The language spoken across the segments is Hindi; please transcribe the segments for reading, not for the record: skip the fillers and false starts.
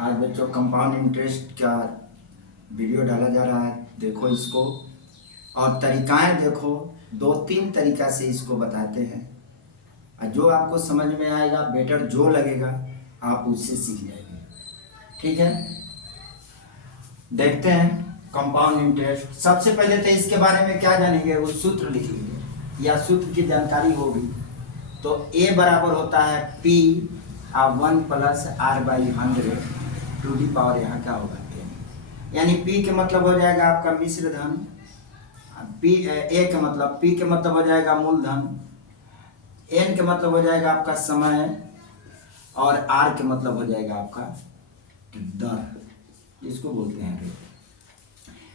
आज बच्चों कंपाउंड इंटरेस्ट का वीडियो डाला जा रहा है, देखो इसको और तरीकाएं देखो। 2-3 तरीका से इसको बताते हैं और जो आपको समझ में आएगा, बेटर जो लगेगा आप उससे सीख जाएंगे। ठीक है, देखते हैं कंपाउंड इंटरेस्ट। सबसे पहले तो इसके बारे में क्या जानेंगे, वो सूत्र लिखेंगे या सूत्र की जानकारी होगी। तो A बराबर होता है P 1 + R/100 to the power, यहाँ क्या होगा n, यानी P के मतलब हो जाएगा आपका मिश्र धन, A के मतलब P के मतलब हो जाएगा मूलधन, n के मतलब हो जाएगा आपका समय और R के मतलब हो जाएगा आपका दर, जिसको बोलते हैं रेट।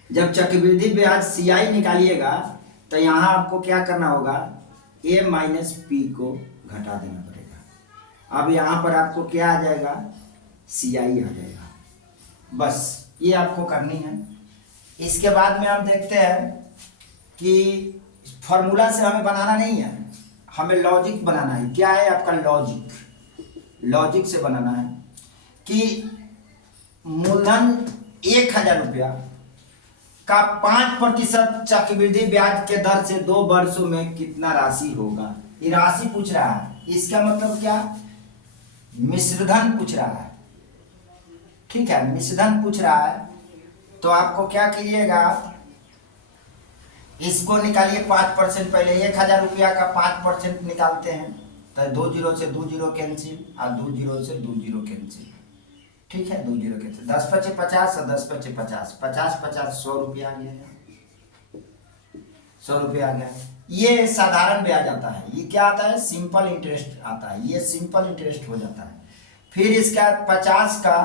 जब चक्रवृद्धि ब्याज CI निकालिएगा तो यहाँ आपको क्या करना होगा, A - P को घटा देना पड़ेगा। अब यहाँ पर आपको क्या आ जाएगा, CI आ जाएगा। बस ये आपको करनी है। इसके बाद में हम देखते हैं कि फॉर्मूला से हमें बनाना नहीं है, हमें लॉजिक बनाना है। क्या है आपका लॉजिक, लॉजिक से बनाना है कि मूलधन 1000 रुपया का 5% चक्रवृद्धि ब्याज के दर से 2 वर्षों में कितना राशि होगा। ये राशि पूछ रहा है, इसका मतलब क्या, मिश्रधन पूछ रहा है। ठीक है, मिश्रधन पूछ रहा है तो आपको क्या कीजिएगा, इसको निकालिए 5%। पहले 1000 रुपया का 5% निकालते हैं तो 2 0 से 2 0 कैंसिल और 2 0 से 2 0 कैंसिल। ठीक है, 2 0 कैंसिल, 10 × 5 = 50 और 10 × 5 = 50, 50 50 100 रुपया आ गया, 100 रुपया आ गया। ये साधारण ब्याज आता है, ये क्या आता है, सिंपल इंटरेस्ट आता है, ये सिंपल इंटरेस्ट हो जाता है। फिर इसका 50 का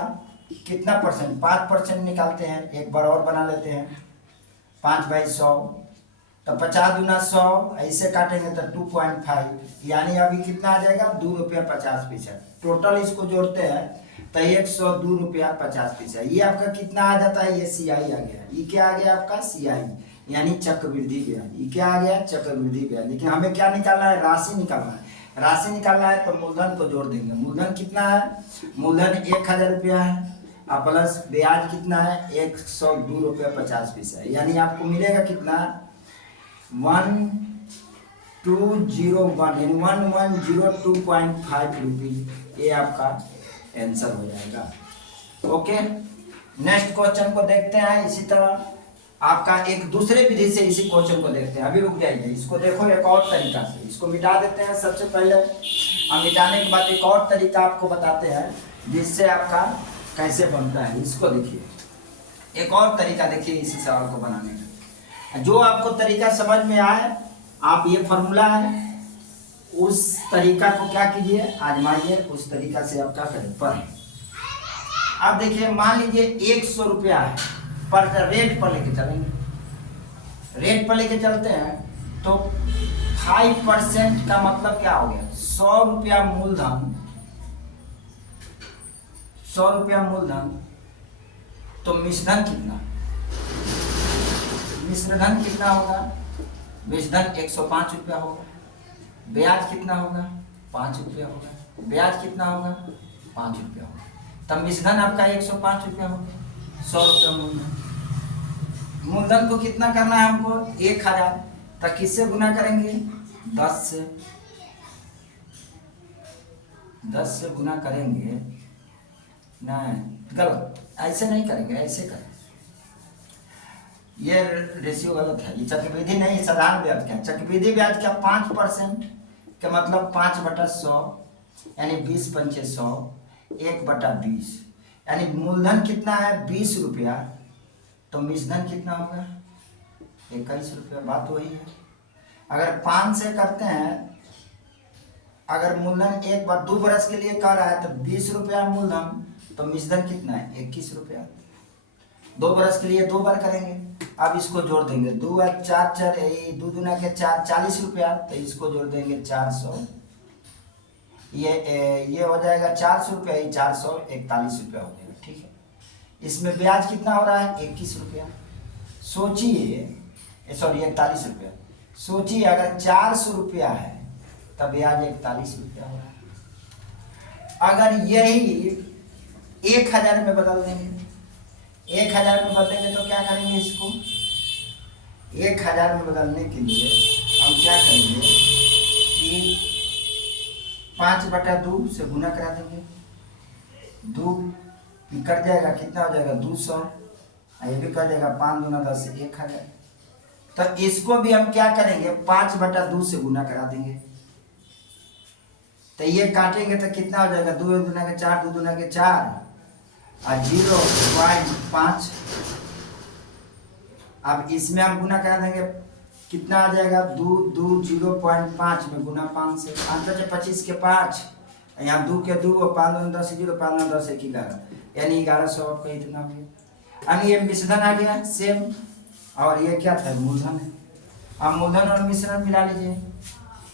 कितना परसेंट, 5% निकालते हैं, एक बार और बना लेते हैं, 5/100 तो 50 दूना 100, ऐसे काटेंगे तो 2.5, यानी अभी कितना आ जाएगा, 2 रुपया 50 पैसा। टोटल इसको जोड़ते हैं तो 102 रुपया 50 पैसा। ये आपका कितना आ जाता है, ये CI आ गया। ये क्या आ गया आपका, CI यानी चक्रवृद्धि ब्याज। ये क्या आ गया, चक्रवृद्धि ब्याज। लेकिन हमें क्या निकालना है, राशि निकालना है। राशि निकालना है तो मूलधन को जोड़ देंगे। मूलधन कितना है, मूलधन 1000 रुपया है और प्लस ब्याज कितना है, 102 रुपया 50 पैसा, यानी आपको मिलेगा कितना, 1201 यानी 1102.5 रुपीज। ये आपका आंसर हो जाएगा। ओके, नेक्स्ट क्वेश्चन को देखते हैं। इसी तरह आपका एक दूसरे विधि से इसी क्वेश्चन को देखते हैं। अभी रुक जाइए, इसको देखो एक और तरीका से, इसको मिटा देते हैं। सबसे पहले हम मिटाने के बाद एक और तरीका आपको बताते हैं जिससे आपका कैसे बनता है। इसको देखिए, एक और तरीका देखिए इसी सवाल को बनाने का। जो आपको तरीका समझ में आए, आप ये फॉर्मूला है उस तरीका को क्या कीजिए, आजमाइए, उस तरीका से आप क्या करें, पढ़ें। अब देखिए, मान लीजिए 100 रुपया है, पर रेट पर लेके चलेंगे, रेट पर लेके चलते हैं तो 5% का मतलब क्या हो गया, 100 रुपया मूलधन, 100 रुपया मूलधन, तो मिश्रधन कितना, मिश्रधन कितना होगा, मिश्रधन 105 रुपया होगा। ब्याज कितना होगा, 5 रुपया होगा। ब्याज कितना होगा, 5 रुपया होगा। तब मिश्रधन आपका 105 रुपया होगा, 100 रुपया मूलधन। मूलधन को कितना करना है हमको, 1000, तो किससे गुना करेंगे, 10 से, 10 से गुना करेंगे। नहीं, गलत, ऐसे नहीं करेंगे, ऐसे करें, ये रेशियो गलत है। ये चक्रवृद्धि नहीं, साधारण ब्याज का। चक्रवृद्धि ब्याज का 5% का मतलब 5/100 यानी 20 × 5 = 100, 1/20, यानी मूलधन कितना है, 20 रुपया, तो मिश्रधन कितना होगा, 21 रुपया। बात वही है। अगर 5 से करते हैं, अगर मूलधन 2 बरस के लिए कर रहा है तो 20 रुपया मूलधन, तो मिश्रधन कितना है, 21 रुपया। 2 बरस के लिए 2 बार करेंगे। अब इसको जोड़ देंगे, 2 × 4 = 2 दूना के 4, 40 रुपया, तो इसको जोड़ देंगे 400, ये हो जाएगा 400 रुपया, ये 441 रुपया हो जाएगा। ठीक है, इसमें ब्याज कितना हो रहा है, 21 रुपया। सोचिए, सॉरी 41 रुपया। सोचिए अगर 400 रुपया है तब ब्याज 41 रुपया हो रहा है। अगर यही 1000 में बदल देंगे। 1000 में बदलेंगे तो क्या करेंगे, इसको 1000 में बदलने के लिए हम क्या करेंगे कि 5/2 से गुना करा देंगे। 2 कट जाएगा, कितना हो जाएगा 200, ये भी कट जाएगा, 5 दूना 10, 1000। तो इसको भी हम क्या करेंगे 5/2 से गुना करा देंगे। तो ये काटेंगे तो कितना हो जाएगा, 2 दूना के 4, 2 दूना के 4 और 0.5। अब इसमें हम गुना करा देंगे, कितना आ जाएगा 2 0.5 में गुना 5 से, 5 25 के 5, यहाँ 2 के 2 और 5 दूना 10, 0 5 दूना 10 11, यानी 1100 आपका इतना हो गया। अब ये मिश्रण आ गया सेम, और ये क्या था मूलधन है। अब मूलधन और मिश्रण मिला लीजिए,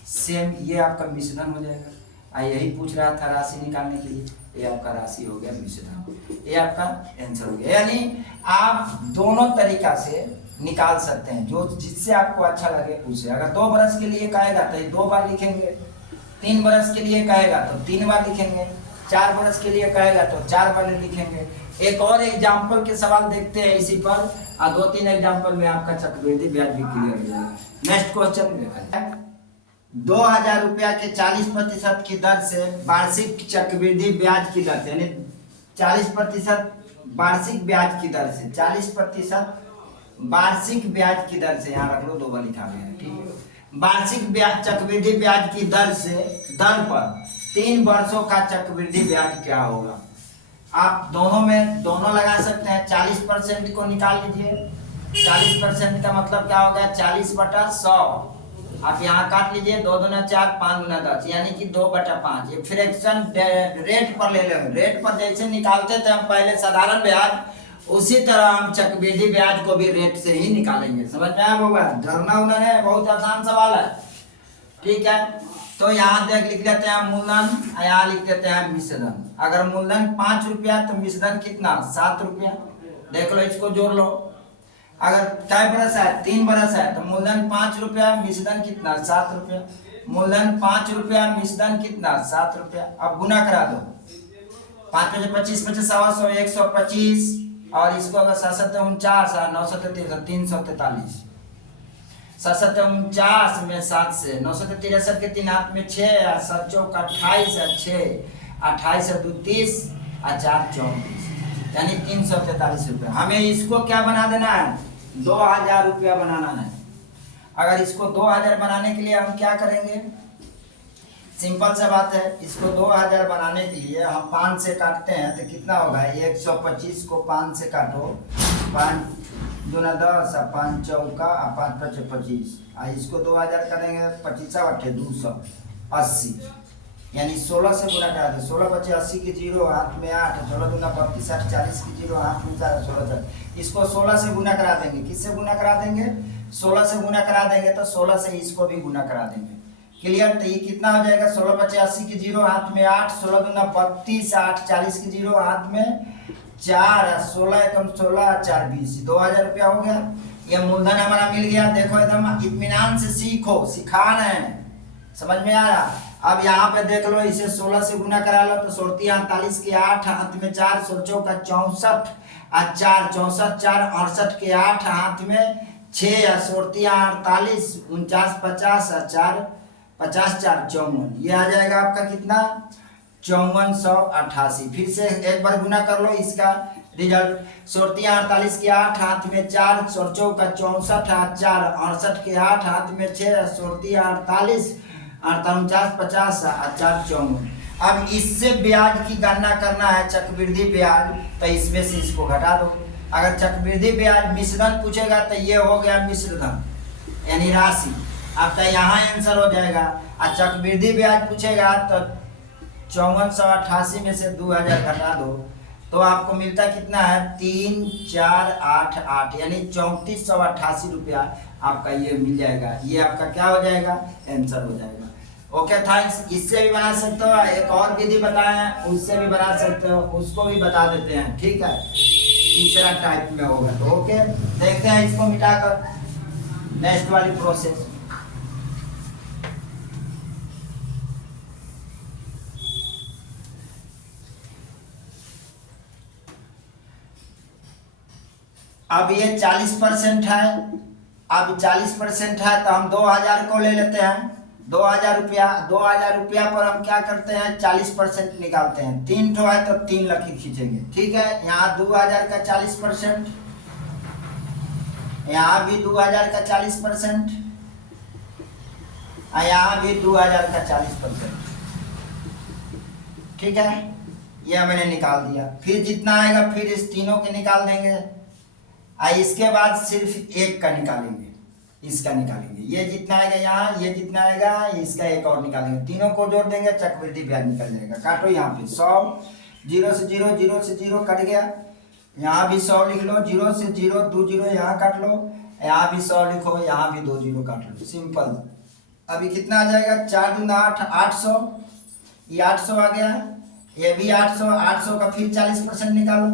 सेम ये आपका मिश्रण हो जाएगा। यही पूछ रहा था राशि निकालने के लिए, ये आपका राशि हो गया मिश्रण, ये आपका आंसर हो गया। यानी आप दोनों तरीका से निकाल सकते हैं, जो जिससे आपको अच्छा लगे उसे। अगर 2 बरस के लिए कहेगा तो 2 बार लिखेंगे, 3 बरस के लिए कहेगा तो 3 बार लिखेंगे, 4 बरस के लिए कहेगा तो 4 बार लिखेंगे। एक और एग्जाम्पल के सवाल देखते हैं इसी पर, और 2-3 एग्जाम्पल में आपका चक्रवृद्धि ब्याज भी क्लियर हो जाएगा। नेक्स्ट क्वेश्चन देखा, 2000 रुपया के 40% की दर से वार्षिक चक्रवृद्धि ब्याज की दर, यानी 40% वार्षिक ब्याज की दर से, 40% वार्षिक ब्याज की दर से, यहाँ रख लो 2 बार लिखा गया है, ठीक है। वार्षिक ब्याज चक्रवृद्धि ब्याज की दर से, दर पर 3 वर्षों का चक्रवृद्धि ब्याज क्या होगा। आप दोनों में दोनों लगा सकते हैं। 40% को निकाल लीजिए, 40% का मतलब क्या होगा 40/100। आप यहाँ काट लीजिए, 2 दूना 4, 5 दूना 10, यानी कि 2/5। ये फ्रैक्शन रेट पर ले लो, रेट पर जैसे निकालते थे हम पहले साधारण ब्याज, उसी तरह हम चक्रवृद्धि ब्याज को भी रेट से ही निकालेंगे। समझ में आया होगा, डरना उना है, बहुत आसान सवाल है, ठीक है। तो यहाँ देख लिख लेते हैं मूलधन, यहाँ लिख देते हैं मिश्रण। अगर मूलधन 5 रुपया तो मिश्रण कितना 7 रुपया, देख लो, इसको जोड़ लो। अगर कै बरस है 3 बरस है तो मूलधन 5 रुपया, मिश्रण कितना 7 रुपया। मूलधन 5 रुपया, मिश्रण कितना 7 रुपया। अब गुना करा दो, 5 × 25 = 100, 125, और इसको अगर 7 × 49 और 9 × 343, 343, 7 × 49 में 7 से 9 × 63 के 3 हाथ में 6, और 7 × 28 और 6, 28 और 2 30 और 4 34, यानी 343 रुपया। हमें इसको क्या बना देना है 2000 रुपया बनाना है। अगर इसको 2000 बनाने के लिए हम क्या करेंगे, सिंपल सा बात है, इसको 2000 बनाने के लिए हम 5 से काटते हैं तो कितना होगा 125 को 5 से काटो, 5 दूना 10 और 5 चौका और 5 5 25, इसको 2000 करेंगे 25 8 280, यानी 16 से गुना करा दे। 16 × 25 80 की 0 हाथ में 8, 16 दूना 32 60 40 की 0 हाथ में 4, 16 4, इसको 16 से गुना करा देंगे। किससे गुना करा देंगे 16 से गुना करा देंगे, तो 16 से इसको भी गुना करा देंगे। क्लियर। तो ये कितना हो जाएगा 16 × 25 80 की 0 हाथ में 8, 16 दूना 32 8 40 की 0 हाथ में 4, 16 एकम 16 4 20, 2000 रुपया हो गया। ये मूलधन हमारा मिल गया। देखो एकदम इत्मीनान से सीखो, सिखा रहे हैं, समझ में आया। अब यहाँ पे देख लो, इसे 16 से गुना करा लो तो 48 के 8 हाथ में 4, 16 का 64 और 4 64 4 68 के 8 हाथ में 6 या 48 49 50 और 4 50 4 54, ये आ जाएगा आपका कितना 5488। फिर से एक बार गुना कर लो इसका रिजल्ट। 48 के 8 हाथ में 4, 16 का 64 और 4 68 के 8 हाथ में 6, 48 49 50 और 4 54। अब इससे ब्याज की गणना करना है, चक्रवृद्धि ब्याज, तो इसमें से इसको घटा दो। अगर चक्रवृद्धि ब्याज मिश्रण पूछेगा तो ये हो गया मिश्रधन यानी राशि, आपका यहाँ आंसर हो जाएगा। और चक्रवृद्धि ब्याज पूछेगा तो 5488 में से 2000 घटा दो तो आपको मिलता कितना है 3488, यानी 3488 रुपया आपका ये मिल जाएगा। ये आपका क्या हो जाएगा आंसर हो जाएगा। Okay thanks. इससे भी बना सकते हो, एक और विधि बताएं उससे भी बना सकते हो, उसको भी बता देते हैं, ठीक है, तीसरा टाइप में होगा। तो ओके देखते हैं इसको मिटाकर नेक्स्ट वाली प्रोसेस। अब ये 40% है, अब 40% है तो हम 2000 को ले लेते हैं, 2000 रुपया, 2000 रुपया पर हम क्या करते हैं 40% निकालते हैं, 3 ठो है तो 3 लकीर खींचेंगे, ठीक है। यहाँ 2000 का 40%, यहाँ भी 2000 का 40%, यहाँ भी 2000 का 40%, ठीक है। यह मैंने निकाल दिया। फिर जितना आएगा फिर इस तीनों के निकाल देंगे, इसके बाद सिर्फ एक का निकालेंगे, इसका निकालेंगे, ये जितना आएगा यहाँ, ये जितना आएगा, इसका एक और निकालेंगे, तीनों को जोड़ देंगे, चक्रवृद्धि ब्याज निकल जाएगा। काटो यहाँ पे 100, 0 से 0, 0 से 0 कट गया, यहाँ भी 100 लिख लो, 0 से 0, 2 0 यहाँ काट लो, यहाँ भी 100 लिखो, यहाँ भी 2 0 काट लो, सिंपल। अभी कितना आ जाएगा, 4 दूना 8, 800, ये 800 आ गया, ये भी 800, 800 का फिर 40% निकालो,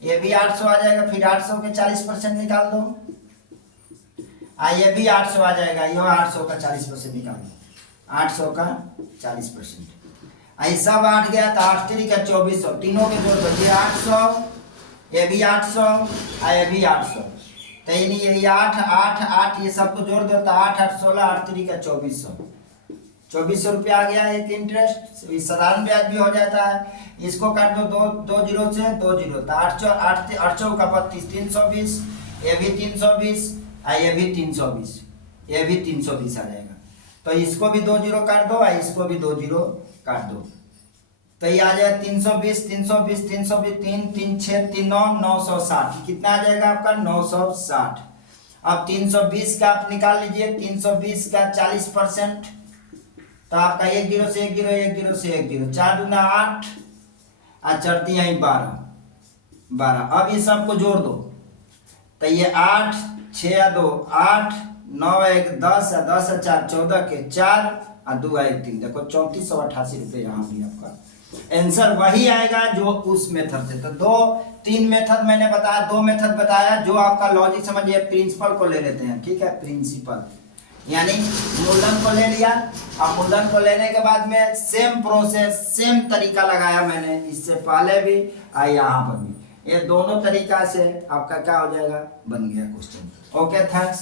ये भी 800 आ जाएगा, फिर 800 के 40% निकाल दो, ये भी 800 आ जाएगा, ये 800 का 40% निकाल दो, 800 का 40%, सब 8 गया तो 8 3 का 2400, तीनों के जोड़ दो, ये 800, ये भी 800, ये भी 800, तो ये 8 8 8, ये सबको जोड़ दो तो 8 8 16, 8 3 का 2400, 2400 रुपया आ गया एक इंटरेस्ट। साधारण ब्याज भी हो जाता है, इसको काट दो, 2 0 से 2 0, तो 8 का 32, 320, ये भी 320, ये भी 320, ये भी 320 आ जाएगा, तो इसको भी 2 0 काट दो, इसको भी 2 0 काट दो, तो ये आ जाएगा 320, 320, 320, 3 3 6 3 9, 960, कितना आ जाएगा आपका 960। अब 320 का आप निकाल लीजिए, 320 का 40%, तो आपका 1 0 से 1 0, 1 0 से 1 0, 4 दूना 8, चढ़ती यहीं 12। अब ये सबको जोड़ दो, तो ये 8 6 2 8, 9 1 10, 10 4 14 के 4, 2 1 3, देखो 3488 रुपये यहाँ भी आपका आंसर वही आएगा जो उस मेथड से। तो 3 मेथड मैंने बताया, 2 मेथड बताया जो आपका लॉजिक समझिए, प्रिंसिपल को ले लेते हैं, ठीक है। प्रिंसिपल यानी मूलधन को ले लिया, अब मूलधन को लेने के बाद में सेम प्रोसेस, सेम तरीका लगाया मैंने, इससे पहले भी यहाँ पर भी, ये दोनों तरीका से आपका क्या हो जाएगा, बन गया क्वेश्चन। Okay, thanks.